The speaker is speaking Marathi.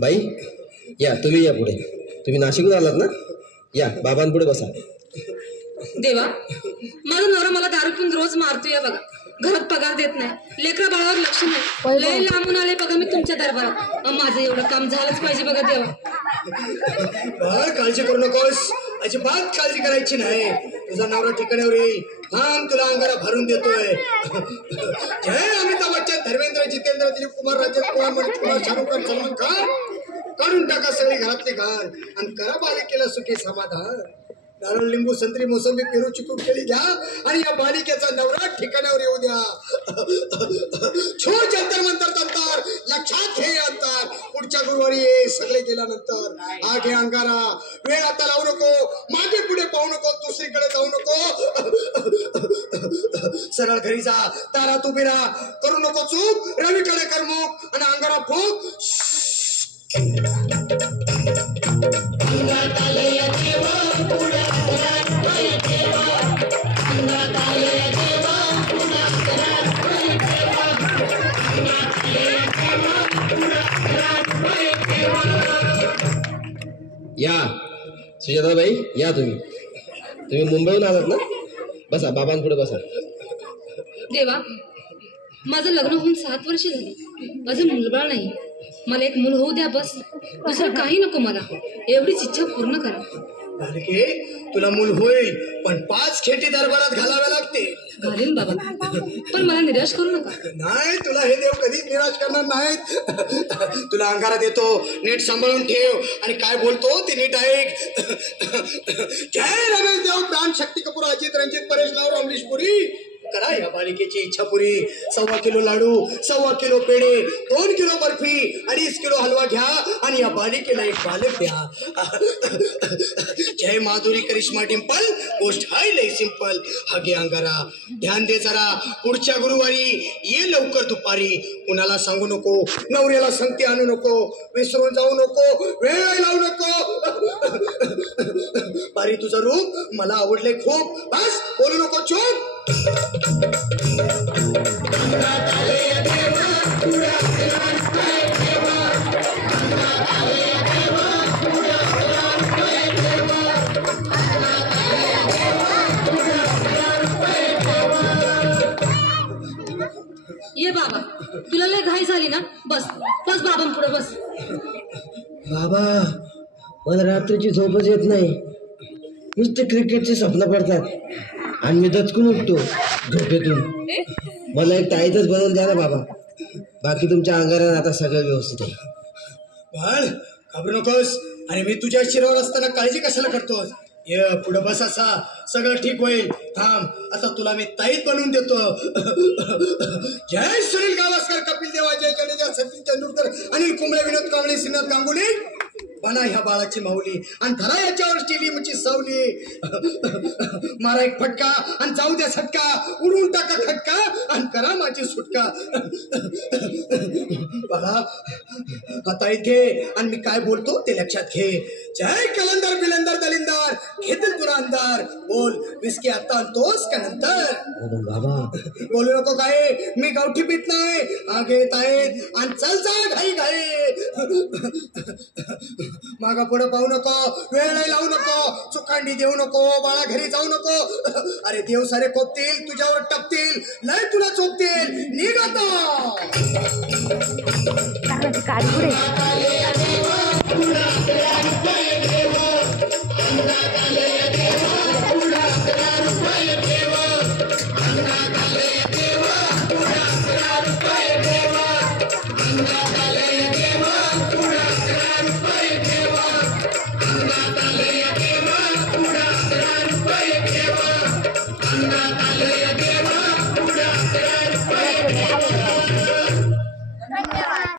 बाई या, तुम्ही या पुढे. तुम्ही नाशिकहून आलात ना? या, बाबांपुढे बसा. देवा, माझा नवरा मला दारू पिऊन रोज मारतो. या बघा, घरात पगार देत नाही, लेकरा बाळावर लक्ष नाही. लय लांबून आले बघा मी तुमच्या दरबारात. माझं एवढं काम झालंच पाहिजे बघा देवा. काळजी करू नकोस, अजिबात काळजी करायची नाही. तुझा नवरा ठिकाणावर येईल. हा, तुला अंगारा भरून देतोय. जय अमिताभ बच्चन, धर्मेंद्र, जितेंद्र, दिलीप कुमार, राजेश कुमार, मनोज कुमार, शाहरुख खान, सलमान खान. काढून टाका सगळी घरातले घाण आणि करा बालिकेला सुखी समाधान. नारळ, लिंबू, संत्री, मोसंबी, पेरू, चिकू केली घ्या आणि या बालिकेचा नवरा ठिकाणावर येऊ द्या. छोट जंतर मंतर तंतर, लक्षात घे अंतर. पुढच्या गुरुवारी ये, सगळे गेल्यानंतर. हा घे अंगारा, वेळ आता लावू नको, मागे पुढे पाहू नको, दुसरीकडे जाऊ नको. सरळ घरी जा, दारात उभी राहा, करू नको चूक, रवीकडे कर मुख आणि अंगारा फूक. या सुजाताबाई, या. तुम्ही मुंबईहून आलात ना? बसा, बाबांपुढे बसा. देवा, माझं लग्न होऊन 7 वर्ष झाली, अजून मुलबाळ नाही. मला एक मूल होऊ द्या बस, दुसरं काही नको मला. एवढीच इच्छा पूर्ण करा. बालिके, तुला मूल होईल, पण 5 खेटी दरबारात घालाव्या लागते. घालीन बाबा, पण मला निराश करू नका. नाही, तुला हे देव कधीच निराश करणार नाहीत. तुला अंगारा देतो, नीट सांभाळून ठेव आणि काय बोलतो ते नीट ऐक. जय रमेश देव, प्राण, शक्ती कपूर, अजित, रंजित, परेश राव, अमरीश पुरी. करा या बालिकेची इच्छा पुरी. 1.25 किलो लाडू, 1.25 किलो पेढे, 2 किलो बर्फी, 2.5 किलो हलवा घ्या आणि या बालिकेला एक बालक द्या. जय माधुरी, करिश्मा, डिंपल, गोष्ट हाय लय सिंपल. हा घे अंगारा, ध्यान दे जरा. पुढच्या गुरुवारी ये लवकर दुपारी. कुणाला सांगू नको, नवऱ्याला संगती आणू नको, विसरून जाऊ नको, वेळ लावू नको. बारी, तुझं रूप मला आवडले खूप. बस, बोलू नको, चूप. ये बाबा, तुला लय घाई झाली ना? बस बस बाबांपुढे बस. बाबा, मला रात्रीची झोपच येत नाही. नुसते क्रिकेटचे स्वप्न पडतात आणि मी दचकून उठतो झोपेतून. मला एक ताईतच बनवून द्या ना बाबा. बाकी तुमच्या अंगारात आता सगळं व्यवस्थित आहे. बाळ, घाबरू नकोस. अरे मी तुझ्या शिरावर असताना काळजी कशाला करतोस? ये पुढे बस, असा सगळं ठीक होईल. थांब, आता तुला मी ताईत बनवून देतो. जय सुनील गावस्कर, कपिल देव, अजय जडेजा, सचिन तेंडुलकर, अनिल कुंबळे, विनोद कांबळे, श्रीनाथ गांगुली. बना ह्या बाळाची माऊली आणि धरा याच्यावर स्टेलियमची सावली. मारा एक फटका आणि जाऊ द्या सटका, उडून टाका खटका आणि करा माझी सुटका. बाळा, आता इथे आणि मी काय बोलतो ते लक्षात घे. जय कलंदर, बिलंदर, दलिंदर, घेतील तुला अंधार. बोल, विस्की आता आणतोस का नंतर? बाबा, बोलू नको काय, मी गावठी पीत नाही. आगे येत आहेत आणि चल जा घाई घाई. मागा पुढे पाहू नको, वेळ नाही लावू नको, चुकांडी देऊ नको, बाळा घरी जाऊ नको. अरे देव सारे कोपतील, तुझ्यावर टपतील, लय तुला चोपतील. निघ आता. काढ पुढे.